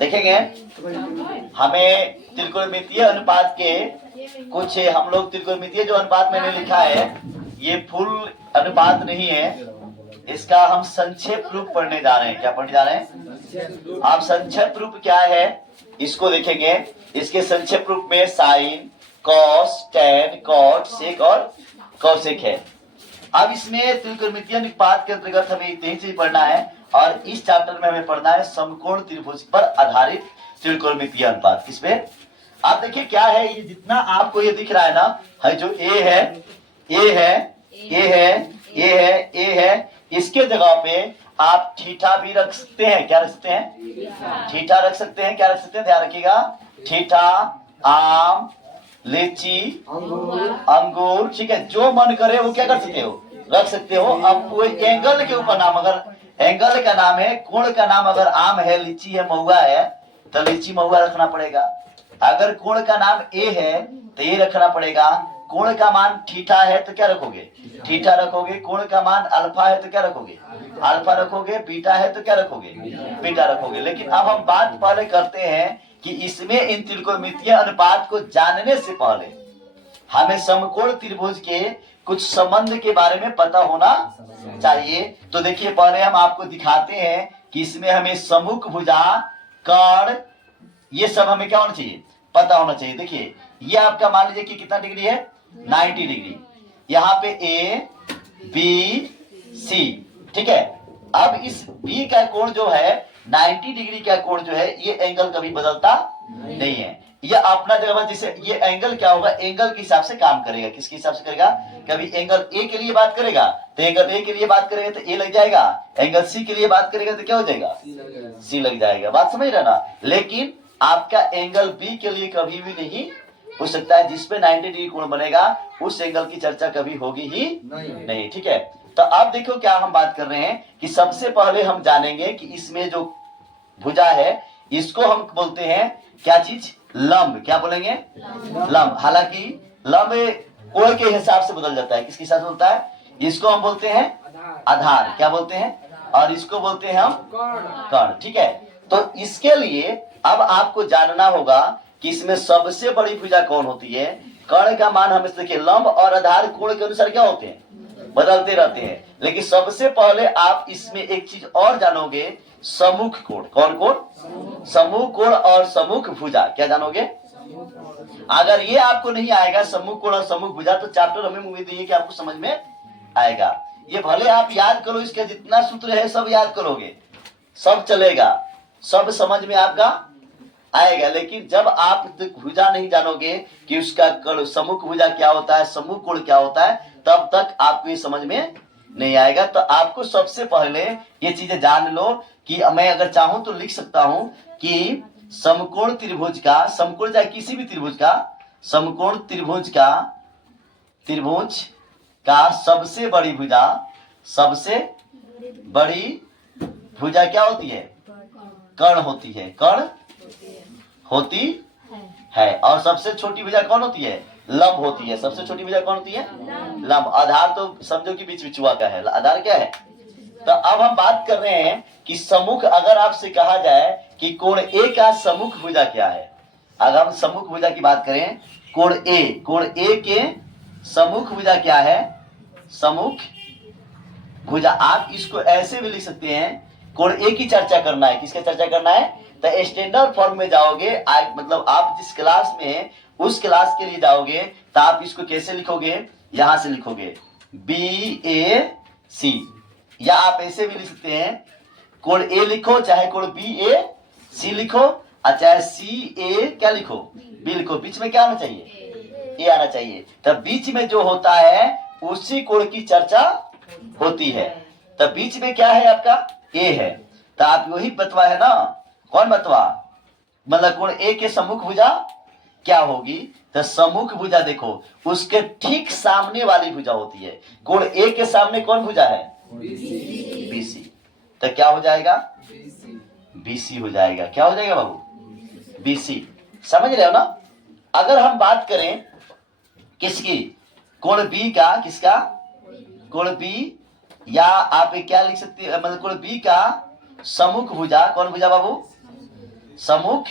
देखेंगे हमें त्रिकोणमितीय अनुपात के कुछ हम लोग त्रिकोणमितीय जो अनुपात मैंने लिखा है ये फुल अनुपात नहीं है, इसका हम संक्षेप रूप पढ़ने जा रहे हैं। क्या पढ़ने जा रहे हैं? आप संक्षेप रूप क्या है इसको देखेंगे। इसके संक्षेप रूप में साइन, कॉस, टैन, कॉट, सेक और कौसेक है। अब इसमें त्रिकोणमितीय अनुपात के अंतर्गत हमें तीन चीज पढ़ना है और इस चैप्टर में हमें पढ़ना है समकोण त्रिभुज पर आधारित त्रिकोणमितीय अनुपात। किसपे? आप देखिए क्या है, ये जितना आपको ये दिख रहा है ना, है जो ए है, ए है, ए है, ए है, ए है, इसके जगह पे आप थीटा भी रख सकते हैं। क्या रख सकते हैं? थीटा रख सकते हैं। क्या रख सकते हैं? ध्यान रखिएगा, थीटा, आम, लीची, अंगूर, ठीक है, जो मन करे वो क्या कर सकते हो, रख सकते हो। अब वो एंगल के ऊपर नाम, अगर एंगल का नाम है, कोण का नाम अगर आम है, लीची है, महुआ है, तो लीची महुआ रखना पड़ेगा। अगर कोण का नाम ए है तो ये रखना पड़ेगा। कोण का मान थीटा है तो क्या रखोगे? थीटा रखोगे। कोण का मान अल्फा है तो क्या रखोगे? अल्फा रखोगे। बीटा है तो क्या रखोगे? बीटा रखोगे। लेकिन अब हम बात पहले करते हैं कि इसमें इन त्रिकोणमितीय अनुपात को जानने से पहले हमें समकोण त्रिभुज के कुछ संबंध के बारे में पता होना चाहिए। तो देखिए पहले हम आपको दिखाते हैं कि इसमें हमें सम्मुख भुजा, कर्ण, ये सब हमें क्या होना चाहिए, पता होना चाहिए। देखिए ये आपका मान लीजिए कि कितना डिग्री है, 90 डिग्री। यहाँ पे ए, बी, सी, ठीक है। अब इस बी का कोण जो है 90 डिग्री का कोण जो है, ये एंगल कभी बदलता नहीं है। ये अपना जगह, जैसे ये एंगल क्या होगा, एंगल के हिसाब से काम करेगा। किसके हिसाब से करेगा? कभी एंगल ए के लिए बात करेगा तो एंगल ए के लिए बात करेगा तो ए लग जाएगा। एंगल सी के लिए बात करेगा तो क्या हो जाएगा? सी लग जाएगा। बात समझ रहे ना? लेकिन आपका एंगल बी के लिए कभी भी नहीं हो सकता है। जिसपे 90 डिग्री कोण बनेगा उस एंगल की चर्चा कभी होगी ही नहीं, ठीक है। तो अब देखो क्या हम बात कर रहे हैं कि सबसे पहले हम जानेंगे कि इसमें जो भुजा है इसको हम बोलते हैं क्या चीज? लंब। क्या बोलेंगे? लंब। हालांकि लंब कोण के हिसाब से बदल जाता है। किसके हिसाब से बोलता है? इसको हम बोलते हैं आधार। क्या बोलते हैं? और इसको बोलते हैं हम कर्ण, ठीक है। तो इसके लिए अब आपको जानना होगा कि इसमें सबसे बड़ी भुजा कौन होती है। कर्ण का मान हमेशा देखिए, लंब और आधार कोण के अनुसार क्या होते हैं, बदलते रहते हैं। लेकिन सबसे पहले आप इसमें एक चीज और जानोगे, सम्मुख कोण। कौन कोण? सम्मुख कोण और सम्मुख भुजा। क्या जानोगे? अगर ये आपको नहीं आएगा, सम्मुख कोण और सम्मुख भुजा, तो चैप्टर हमें उम्मीद है कि आपको समझ में आएगा। ये भले आप याद करो, इसका जितना सूत्र है सब याद करोगे, सब चलेगा, सब समझ में आपका आएगा। लेकिन जब आप भुजा नहीं जानोगे कि उसका सम्मुख भुजा क्या होता है, सम्मुख कोण क्या होता है, तब तक आपको ये समझ में नहीं आएगा। तो आपको सबसे पहले ये चीजें जान लो कि मैं अगर चाहूं तो लिख सकता हूं कि समकोण त्रिभुज का, समकोण चाहे किसी भी त्रिभुज का, समकोण त्रिभुज का सबसे बड़ी भुजा, सबसे बड़ी भुजा क्या होती है? कर्ण होती है। कर्ण होती है। और सबसे छोटी भुजा कौन होती है? लंब होती है। सबसे छोटी भुजा कौन होती है? लंब। आधार तो समझो कि बीच बिचुआ का है, आधार क्या है। तो अब हम बात कर रहे हैं कि सम्मुख, अगर आपसे कहा जाए कि कोण ए का सम्मुख भुजा क्या है, अगर हम सम्मुख भुजा की बात करें, कोण ए के सम्मुख भुजा क्या है? सम्मुख भुजा। आप इसको ऐसे भी लिख सकते हैं, कोण ए की चर्चा करना है। किसकी चर्चा करना है? तो स्टैंडर्ड फॉर्म में जाओगे, मतलब आप जिस क्लास में हैं उस क्लास के लिए जाओगे तो आप इसको कैसे लिखोगे? यहां से लिखोगे BAC, या आप ऐसे भी लिख सकते हैं, कोण ए लिखो, चाहे कोण BAC लिखो, और चाहे CA क्या लिखो, B लिखो। बीच में क्या आना चाहिए? A आना चाहिए। तब बीच में जो होता है उसी कोण की चर्चा होती है। तब बीच में क्या है आपका? A है। तो आप वही बतवा है ना, कौन बतवा? मतलब कोण ए के सम्मुख भुजा क्या होगी? तो सम्मुख भुजा देखो, उसके ठीक सामने वाली भुजा होती है। कोण ए के सामने कौन भुजा है? BC। तो क्या हो जाएगा? BC हो जाएगा। क्या हो जाएगा बाबू? BC। समझ रहे हो ना? अगर हम बात करें किसकी, कोण B का, किसका? कोण B, या आप क्या लिख सकते हैं, मतलब कोण B का सम्मुख भुजा, कौन भुजा बाबू? सम्मुख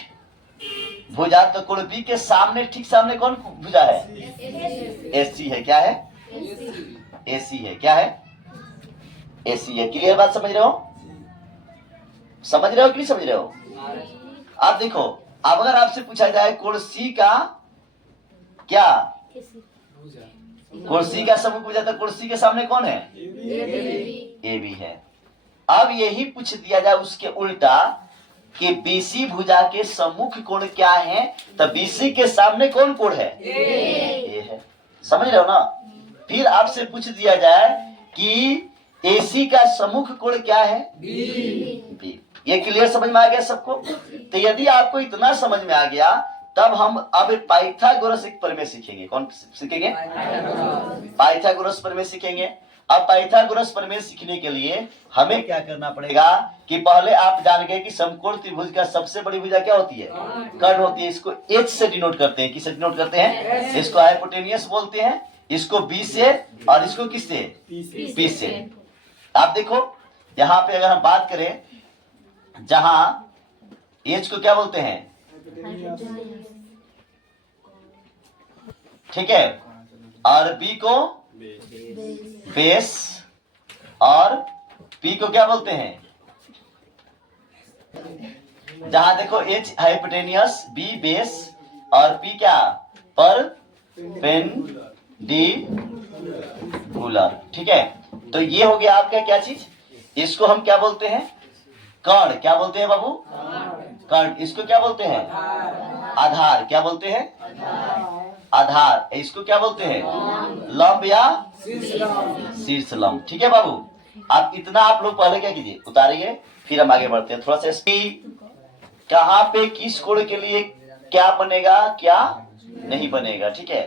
भुजा। तो कोण बी के सामने, ठीक सामने कौन भुजा है? एसी है। क्या है? एसी है। क्या है? एसी है। क्लियर बात समझ रहे हो? समझ रहे हो कि नहीं समझ रहे हो? आप देखो, अब अगर आपसे पूछा जाए कोण सी का क्या, कोण सी का सम्मुख भुजा, तो कोण सी के सामने कौन है? ए बी है। अब यही पूछ दिया जाए उसके उल्टा कि बीसी भुजा के सम्मुख कोण क्या है, तो बीसी के सामने कौन कोण है? ए है। समझ रहे हो ना? फिर आपसे पूछ दिया जाए कि एसी का सम्मुख कोण क्या है? बी। ये क्लियर समझ में आ गया सबको? तो यदि आपको इतना समझ में आ गया, तब हम अब पाइथागोरस एक प्रमेय सीखेंगे। कौन सीखेंगे? पाइथागोरस प्रमेय सीखेंगे। अब पाइथागोरस प्रमेय सीखने के लिए हमें क्या करना पड़ेगा कि पहले आप जान गए कि समकोण त्रिभुज का सबसे बड़ी भुजा क्या होती है? कर्ण होती है। इसको एच से डिनोट करते हैं। किससे डिनोट करते हैं? इसको हाइपोटेनियस बोलते हैं, इसको बी से, और इसको किससे? पी से। आप देखो यहाँ पे अगर हम बात करें, जहां एच को क्या बोलते हैं? ठीक है, और बी को बेस, और पी को क्या बोलते हैं? जहां देखो एच हाइपोटेनियस, बी बेस, और पी क्या? पर पेंडिकुलर। ठीक है, तो ये हो गया आपका क्या चीज? इसको हम क्या बोलते हैं? कर्ण। क्या बोलते हैं बाबू? कर्ण। इसको क्या बोलते हैं? आधार। क्या बोलते हैं? आधार। इसको क्या बोलते हैं? लंब या शीर्ष लंब। ठीक है बाबू, आप इतना आप लोग पहले क्या कीजिए, उतारिए, फिर हम आगे बढ़ते हैं। थोड़ा सा कहाँ पे किस कोण के लिए क्या बनेगा, क्या नहीं बनेगा। ठीक है,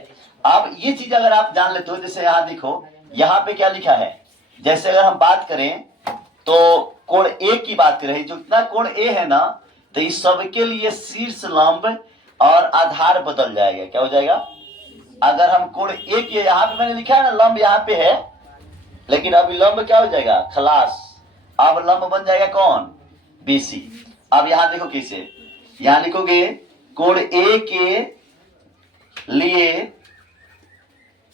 अब ये चीज अगर आप जान लेते हो, जैसे यहाँ देखो, यहाँ पे क्या लिखा है, जैसे अगर हम बात करें तो कोण ए की बात करें, जो इतना कोण ए है ना, तो इस सबके लिए शीर्ष लंब और आधार बदल जाएगा। क्या हो जाएगा? अगर हम कोण ए की, यहाँ पे मैंने लिखा है ना लंब यहाँ पे है, लेकिन अभी लंब क्या हो जाएगा? खलास। अब लंब बन जाएगा कौन? बीसी। अब यहां देखो कैसे, यहां लिखोगे कोण ए के लिए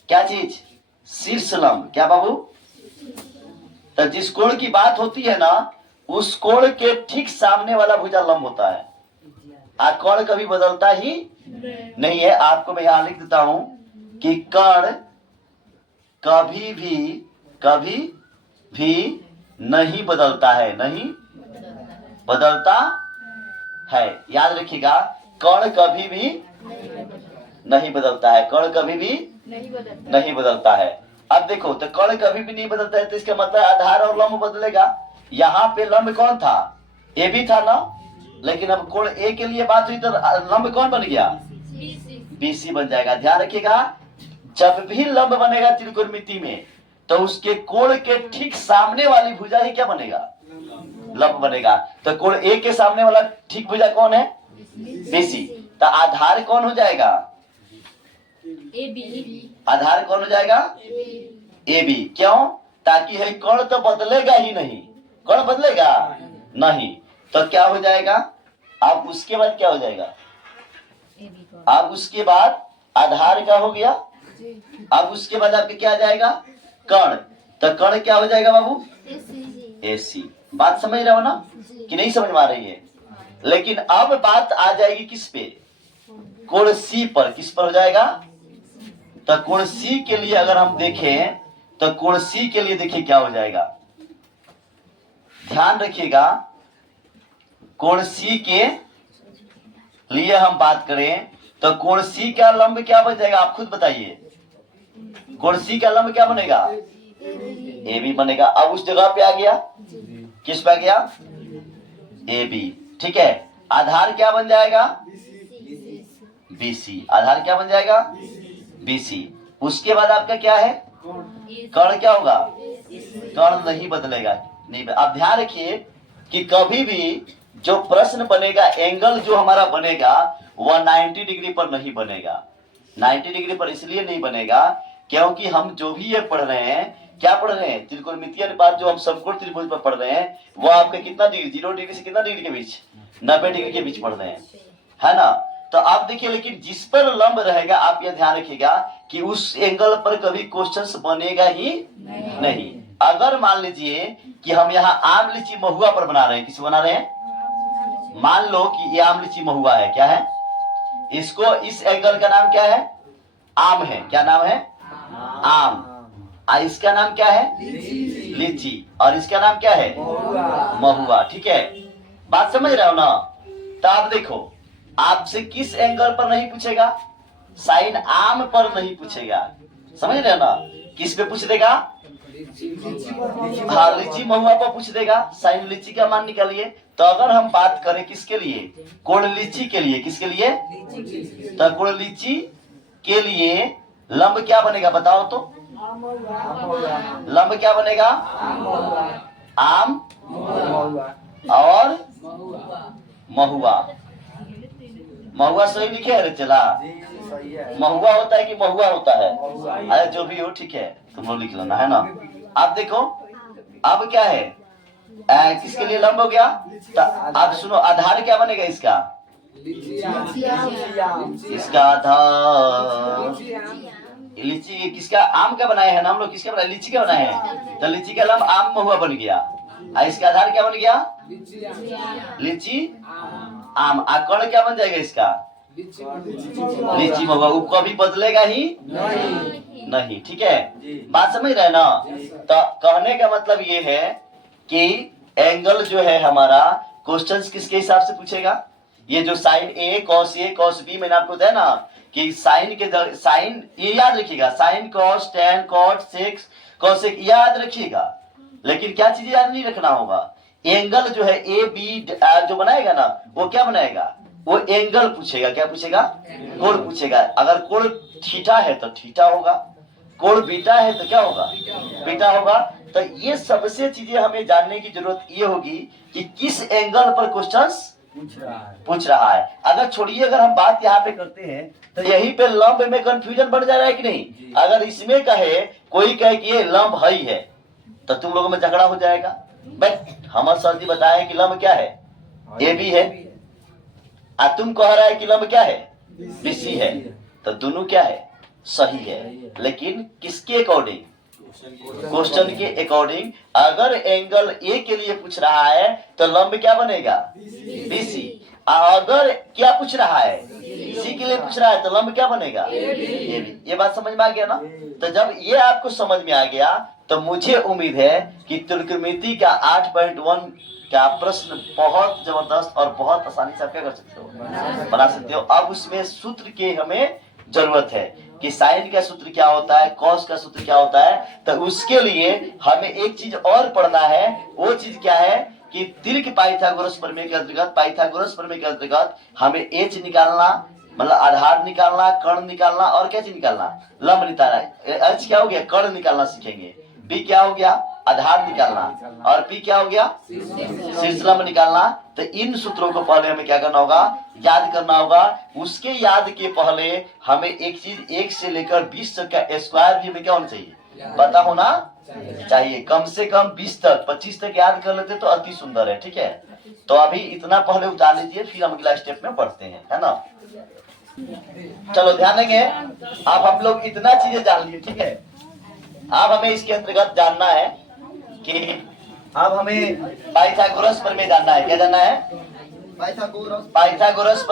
क्या चीज? शीर्ष लंब। क्या बाबू? तो जिस कोण की बात होती है ना, उस कोण के ठीक सामने वाला भुजा लंब होता है। कोण कभी बदलता ही नहीं है। आपको मैं यहां लिख देता हूं कि कर्ण कभी भी नहीं बदलता है। नहीं बदलता है। याद रखिएगा, कर्ण कभी भी नहीं बदलता है। कर्ण कभी भी नहीं बदलता है। अब देखो, तो कर्ण कभी भी नहीं बदलता है, तो इसका मतलब आधार और लंब बदलेगा। यहाँ पे लंब कौन था? ए भी था ना, लेकिन अब कोण ए के लिए बात हुई तो लंब कौन बन गया? बीसी बन जाएगा। ध्यान रखिएगा, जब भी लंब बनेगा त्रिकोणमिति में, तो उसके कोण के ठीक सामने वाली भुजा ही क्या बनेगा? लंब बनेगा। तो कोण ए के सामने वाला ठीक भुजा कौन है? बीसी। तो आधार कौन हो जाएगा? आधार कौन हो जाएगा? A B. क्यों? ताकि है कोण तो बदलेगा ही नहीं। कोण बदलेगा नहीं, तो क्या हो जाएगा? अब उसके बाद क्या हो जाएगा? अब उसके बाद आधार क्या हो गया? अब उसके बाद आपके क्या आ जाएगा? कर्ण। तो कर्ण क्या हो जाएगा बाबू? एसी। बात समझ रहे हो ना कि नहीं समझ में आ रही है? लेकिन अब बात आ जाएगी किस पे? कोण सी पर। किस पर हो जाएगा? तो कोण सी के लिए अगर हम देखें, तो कोण सी के लिए देखिए क्या हो जाएगा। ध्यान रखिएगा, कोण सी के लिए हम बात करें तो कोण सी का लंब क्या बन जाएगा? आप खुद बताइए। कोण सी का लंब क्या बनेगा? ए बी बनेगा। अब उस जगह पे आ गया, किस पे आ गया? A B. ठीक है, आधार क्या बन जाएगा? बीसी। आधार क्या बन जाएगा? बीसी। उसके बाद आपका क्या है? कर्ण क्या होगा? कर्ण नहीं बदलेगा। नहीं, आप ध्यान रखिए कि कभी भी जो प्रश्न बनेगा, एंगल जो हमारा बनेगा, वह 90 डिग्री पर नहीं बनेगा। 90 डिग्री पर इसलिए नहीं बनेगा क्योंकि हम जो भी ये पढ़ रहे हैं क्या पढ़ रहे हैं? त्रिकोणमितीय अनुपात जो हम समकोण त्रिभुज पर पढ़ रहे हैं वो आपके कितना डिग्री, 0 डिग्री से कितना डिग्री के बीच, 90 डिग्री के बीच पढ़ रहे हैं, है ना। तो आप देखिए, लेकिन जिस पर लंब रहेगा आप ये ध्यान रखिएगा कि उस एंगल पर कभी क्वेश्चंस बनेगा ही नहीं। अगर मान लीजिए कि हम यहाँ आम लीची महुआ पर बना रहे हैं, किस बना रहे हैं? मान लो कि ये आम लीची महुआ है, क्या है इसको, इस एंगल का नाम क्या है? आम है। क्या नाम है? आम। इसका नाम क्या है? लीची। और इसका नाम क्या है? महुआ। ठीक है, बात समझ रहे हो ना। तो आप देखो, आपसे किस एंगल पर नहीं पूछेगा? साइन आम पर नहीं पूछेगा, समझ रहे हो ना। किस पे पूछ देगा? हाँ, लीची महुआ पर पूछ देगा। साइन लीची का मान निकालिए। तो अगर हम बात करें किसके लिए? कोण लीची के लिए। किसके लिए? तो कोण लीची के लिए लंब क्या बनेगा बताओ तो? लंब क्या बनेगा? आम और महुआ। महुआ सही लिखे है? चला, महुआ होता है कि महुआ होता है? अरे जो भी हो, ठीक है, तुम लोग लिख लेना, है ना। आप देखो, अब क्या है, किसके लिए लंब हो गया? आप सुनो, आधार क्या बनेगा इसका? इसका आधार लीची। किसका? आम का बनाए हैं ना हम लोग। किसका बनाए? लीची का बनाए हैं। तो लीची का लंब आम महुआ बन गया। इसका आधार क्या बन गया? लीची आम। कण क्या बन जाएगा इसका? लीची महुआ। वो कभी बदलेगा ही नहीं। ठीक है, बात समझ रहे हैं ना। तो कहने का मतलब ये है कि एंगल जो है हमारा, क्वेश्चंस किसके हिसाब से पूछेगा? ये जो साइन ए कॉस बी मैंने आपको बताया ना कि साइन के साइन, ये याद रखिएगा, sine cos tan cot sec cosec याद रखिएगा। लेकिन क्या चीज याद नहीं रखना होगा? एंगल जो है ए बी जो बनाएगा ना, वो क्या बनाएगा? वो एंगल पूछेगा। क्या पूछेगा? कोण पूछेगा। अगर कोण थीटा है तो थीटा होगा, कोण बीटा है तो क्या होगा? बीटा होगा। तो ये सबसे चीजें हमें जानने की जरूरत ये होगी कि किस एंगल पर क्वेश्चंस पूछ रहा है। अगर छोड़िए, अगर हम बात यहाँ पे करते हैं तो यहीं पे लंब में कंफ्यूजन बढ़ जा रहा है कि नहीं? अगर इसमें कहे, कोई कहे कि ये लंब है ही है, तो तुम लोगों में झगड़ा हो जाएगा। बट हमारे सर जी बताए कि लंब क्या है? ए बी है। तुम कह रहा है कि लंब क्या है? बीसी है। तो दोनों क्या है? सही है। लेकिन किसके अकॉर्डिंग? क्वेश्चन के अकॉर्डिंग। अगर एंगल ए के लिए पूछ रहा है तो लंब क्या बनेगा? बीसी। अगर क्या पूछ रहा है? सी के लिए पूछ रहा है तो लंब क्या बनेगा? ए। ये बात समझ में आ गया ना। तो जब ये आपको समझ में आ गया तो मुझे उम्मीद है कि त्रिकोणमिति का 8.1 का प्रश्न बहुत जबरदस्त और बहुत आसानी से आप क्या कर सकते हो? बना सकते हो। अब उसमें सूत्र की हमें जरूरत है कि साइन का सूत्र क्या होता है, कॉस का सूत्र क्या होता है। तो उसके लिए हमें एक चीज और पढ़ना है। वो चीज क्या है कि दीर्घ पाइथागोरस प्रमेय के अंतर्गत हमें एच निकालना, मतलब आधार निकालना, कर्ण निकालना, और क्या चीज निकालना? लंब निकालना। एच क्या हो गया? कर्ण निकालना सीखेंगे। बी क्या हो गया? आधार निकालना। और पी क्या हो गया? शीर्ष लंब निकालना। तो इन सूत्रों को पहले हमें क्या करना होगा? याद करना होगा। उसके याद के पहले हमें एक चीज, 1 से लेकर 20 तक का स्क्वायर भी हमें क्या होना चाहिए? पता होना चाहिए। कम से कम 20 तक, 25 तक याद कर लेते तो अति सुंदर है। ठीक है, तो अभी इतना पहले उतार लीजिए, फिर हम अगला स्टेप में बढ़ते हैं, है ना। चलो ध्यान देंगे। आप हम लोग इतना चीजें जान लिए, ठीक है। अब हमें इसके अंतर्गत जानना है कि अब हमें पाइथागोरस प्रमेय जानना है। क्या जानना है? पाइथागोरस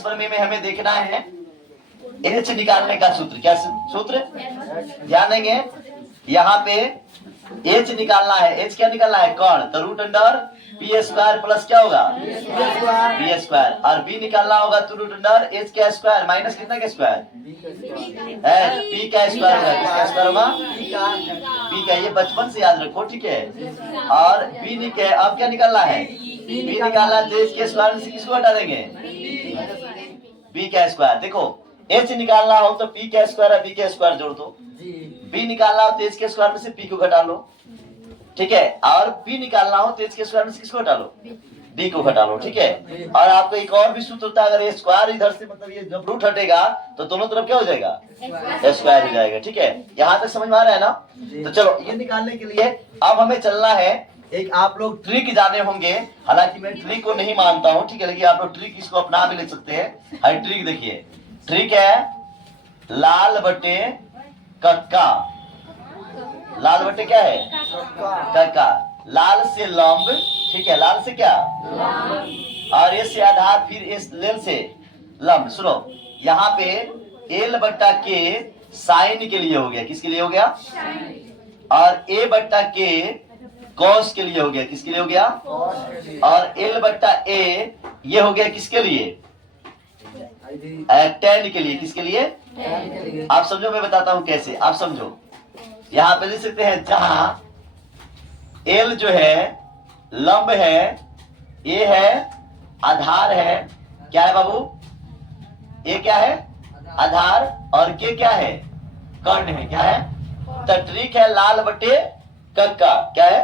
प्रमेय में हमें देखना है एच निकालने का सूत्र। क्या सूत्र? ध्यान देंगे, यहाँ पे एच निकालना है। एच क्या निकालना है? कर्ण। तो root under p square plus क्या होगा? B square. और बी निकालना होगा तो रूट अंडर एच का स्क्वायर माइनस कितना का स्क्वायर है? पी का स्क्वायर होगा। किसका स्क्वायर होगा? पी का। ये बचपन से याद रखो, ठीक है। और बी निकाल, अब क्या निकालना है? बी निकालना है तो एच के स्क्वायर से किसको हटा देंगे? बी का स्क्वायर। देखो, एच निकालना हो तो पी का स्क्वायर और बी का स्क्वायर जोड़ दो। बी निकालना हो तो एच के स्क्वायर में से पी को घटा लो। ठीक है। और बी निकालना हो तो इसके स्क्वायर में से किसको हटा लो, बी को हटा लो, ठीक है। और आपको एक और भी सूत्र होता है, अगर ये स्क्वायर इधर से मतलब ये जब रूट हटेगा तो दोनों तरफ क्या हो जाएगा, स्क्वायर हो जाएगा, ठीक है। यहाँ तक समझ में आ रहा है ना। तो चलो ये निकालने के लिए अब हमें चलना है, एक आप लोग ट्रिक जाने होंगे, हालांकि मैं ट्रिक को नहीं मानता हूँ, ठीक है, लेकिन आप लोग ट्रिक इसको अपना भी ले सकते हैं। हर ट्रिक देखिए, ट्रिक है लाल बटे कक्का, लाल बटे क्या है, कक्का, लाल से लंब, ठीक है, लाल से क्या, और ये से आधार, फिर इस लेल से लंब। सुनो यहाँ पे एल बट्टा के साइन के लिए हो गया, किसके लिए हो गया, और ए बट्टा के कॉस के लिए हो गया, किसके लिए हो गया, और एल बट्टा ए ये हो गया किसके लिए, टेन के लिए, किसके लिए, आप समझो, मैं बताता हूं कैसे, आप समझो। यहाँ पे लिख सकते हैं जहां एल जो है लंब है, ए है आधार है, क्या है बाबू, ए क्या है आधार, और के क्या है कर्ण है, क्या है, तो ट्रिक है लाल बटे कक्का, क्या है,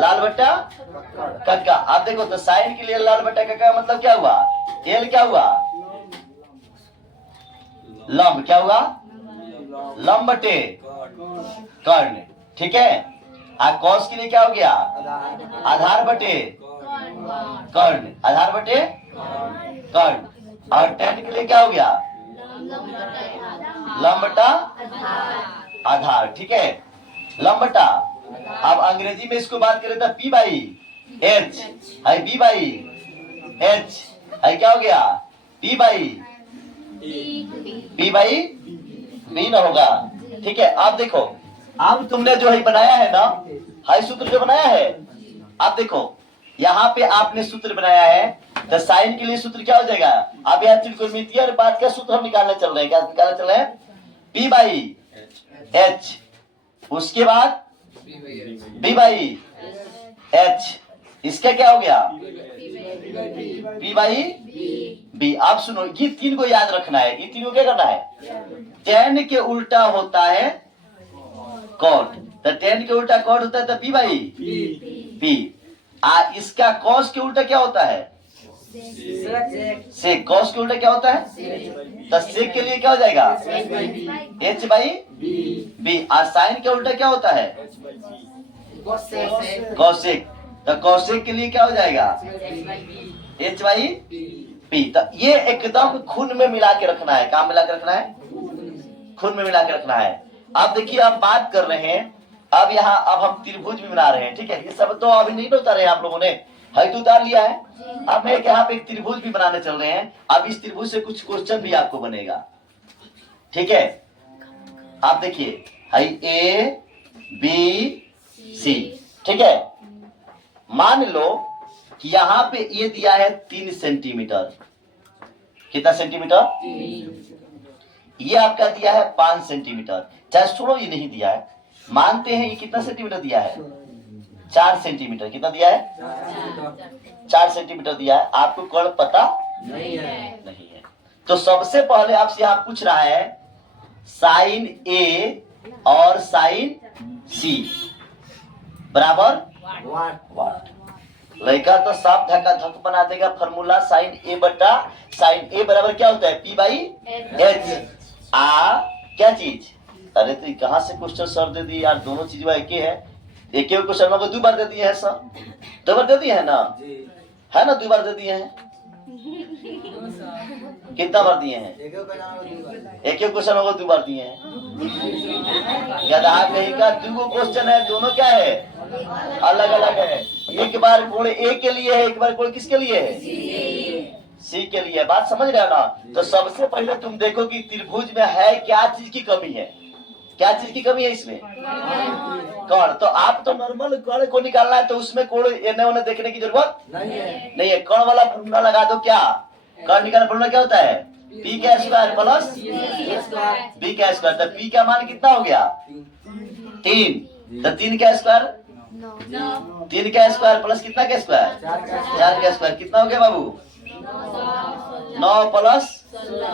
लाल बट्टा कक्का। आप देखो तो साइन के लिए लाल बट्टा कक्का मतलब क्या हुआ, एल क्या हुआ, लंब, क्या हुआ, लंब बटे कर्ण, ठीक है। कॉस के लिए क्या हो गया, आधार बटे कर्ण, आधार बटे कर्ण, और टेन के लिए क्या हो गया, लंब बटा आधार, ठीक है, लंब बटा। अब अंग्रेजी में इसको बात करें तो पी बाई एच है, बी बाई एच है, क्या हो गया, पी बाई बी ना होगा, ठीक है। आप देखो, अब तुमने जो है बनाया है ना, हाई सूत्र जो बनाया है, आप देखो यहाँ पे आपने सूत्र बनाया है, तो साइन के लिए सूत्र क्या हो जाएगा, अब यहाँ त्रिकोणमितीय अनुपात का सूत्र हम निकालने चल रहे हैं, क्या निकालने चल रहे हैं, पी बाई एच, उसके बाद बी बाई एच, इसका क्या हो गया, पी बाई बी। आप सुनो, ये तीन को याद रखना है, ये तीन को क्या करना है, टेन के उल्टा होता है कॉट, तो टेन के उल्टा कॉट होता है तो पी बाई पी, इसका कॉस के उल्टा क्या होता है, सेक, कॉस के उल्टा क्या होता है, तो सेक के लिए क्या हो जाएगा, एच बाई बी, और साइन के उल्टा क्या होता है, कौशिक, तो कौशिक के लिए क्या हो जाएगा, एच बाई पी। तो ये एकदम खून में मिला के रखना है, काम मिला के रखना है, खून में मिला के रखना है। अब देखिए, आप बात कर रहे हैं, अब यहाँ अब हम त्रिभुज भी बना रहे हैं, ठीक है, ये सब तो अभी नहीं उतारे आप लोगों ने, है तो उतार लिया है। अब मैं यहाँ पे एक त्रिभुज भी बनाने चल रहे हैं, अब इस त्रिभुज से कुछ क्वेश्चन भी आपको बनेगा, ठीक है। आप देखिए, है ए बी सी, ठीक है, मान लो कि यहाँ पे ये दिया है 3 सेंटीमीटर, कितना सेंटीमीटर, ये आपका दिया है 5 सेंटीमीटर, चाहे छोड़ो ये नहीं दिया है, मानते हैं ये कितना सेंटीमीटर दिया है, 4 सेंटीमीटर, कितना दिया है, 4 सेंटीमीटर दिया है। आपको कोण पता नहीं है, तो सबसे पहले आपसे यहाँ पूछ रहा है साइन ए और साइन सी बराबर वाट। लड़का तो साफ धक्का धक बना देगा, फॉर्मूला साइन ए बटा साइन ए बराबर क्या होता है, पी बाई एच, क्या चीज, अरे तो कहाँ से क्वेश्चन सर दे दी यार, दोनों चीज एक है, एक क्वेश्चन को 2 बार दे दिए हैं सर, 2 बार दे दिए है ना, है ना, 2 बार दे दिए हैं, कितना बार दिए हैं, एक क्वेश्चन होगा 2 बार दिए हैं, गधा कहीं का 2 क्वेश्चन है, दोनों क्या है, अलग अलग है, एक बार कोण ए के लिए है, एक बार कोण किसके लिए है, सी के लिए, बात समझ रहे हो ना। तो सबसे पहले तुम देखो कि त्रिभुज में है क्या चीज की कमी है, क्या चीज की कमी है इसमें, कोण। तो आप तो नॉर्मल कोण को निकालना है, तो उसमें कोण एने ओने देखने की जरूरत नहीं है, कोण वाला फॉर्मूला लगा दो, क्या कोण निकालने फॉर्मूला क्या होता है, पी का स्क्वायर प्लस बी का स्क्वायर, तो पी का मान कितना हो गया 3, तो 3 का स्क्वायर 3 का स्क्वायर प्लस कितना का स्क्वायर 4 का स्क्वायर, कितना हो गया बाबू 9 प्लस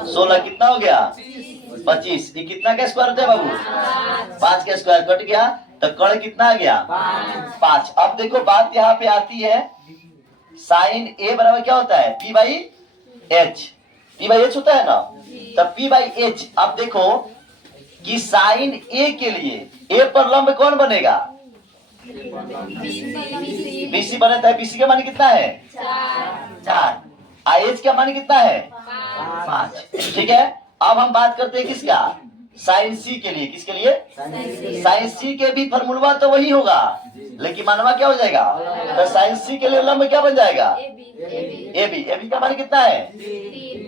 16 कितना हो गया 25, ये कितना का स्क्वायर होता है बाबू 5 का स्क्वायर, कट गया तो कण कितना आ गया 5। अब देखो बात यहाँ पे आती है, साइन ए बराबर क्या होता है P by H, P by H होता है ना, तब P बाई एच। अब देखो कि साइन ए के लिए ए पर लंब कौन बनेगा, BC बनता है, BC का मान कितना है 4, एच का मान कितना है 5। ठीक है, अब हम बात करते हैं किसका, साइन सी के लिए। किसके लिए, साइन सी के भी फॉर्मूला तो वही होगा, लेकिन मानवा क्या हो जाएगा, तो साइन सी के लिए लंब क्या बन जाएगा ए बी का मान कितना है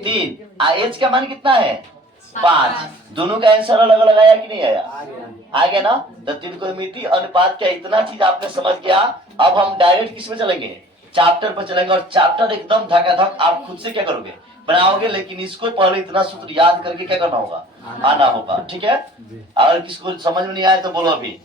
3, एच का मान कितना है 5। दोनों का आंसर अलग अलग आया कि नहीं आया, आ गया ना। तो त्रिकोणमिति अनुपात क्या, इतना चीज आपने समझ गया। अब हम डायरेक्ट किस में चलेंगे, चैप्टर पर चलेंगे, और चैप्टर एकदम धकाधक आप खुद से क्या करोगे, बनाओगे, लेकिन इसको पहले इतना सूत्र याद करके क्या करना होगा, आना होगा। ठीक है, अगर किसको समझ में नहीं आया तो बोलो अभी।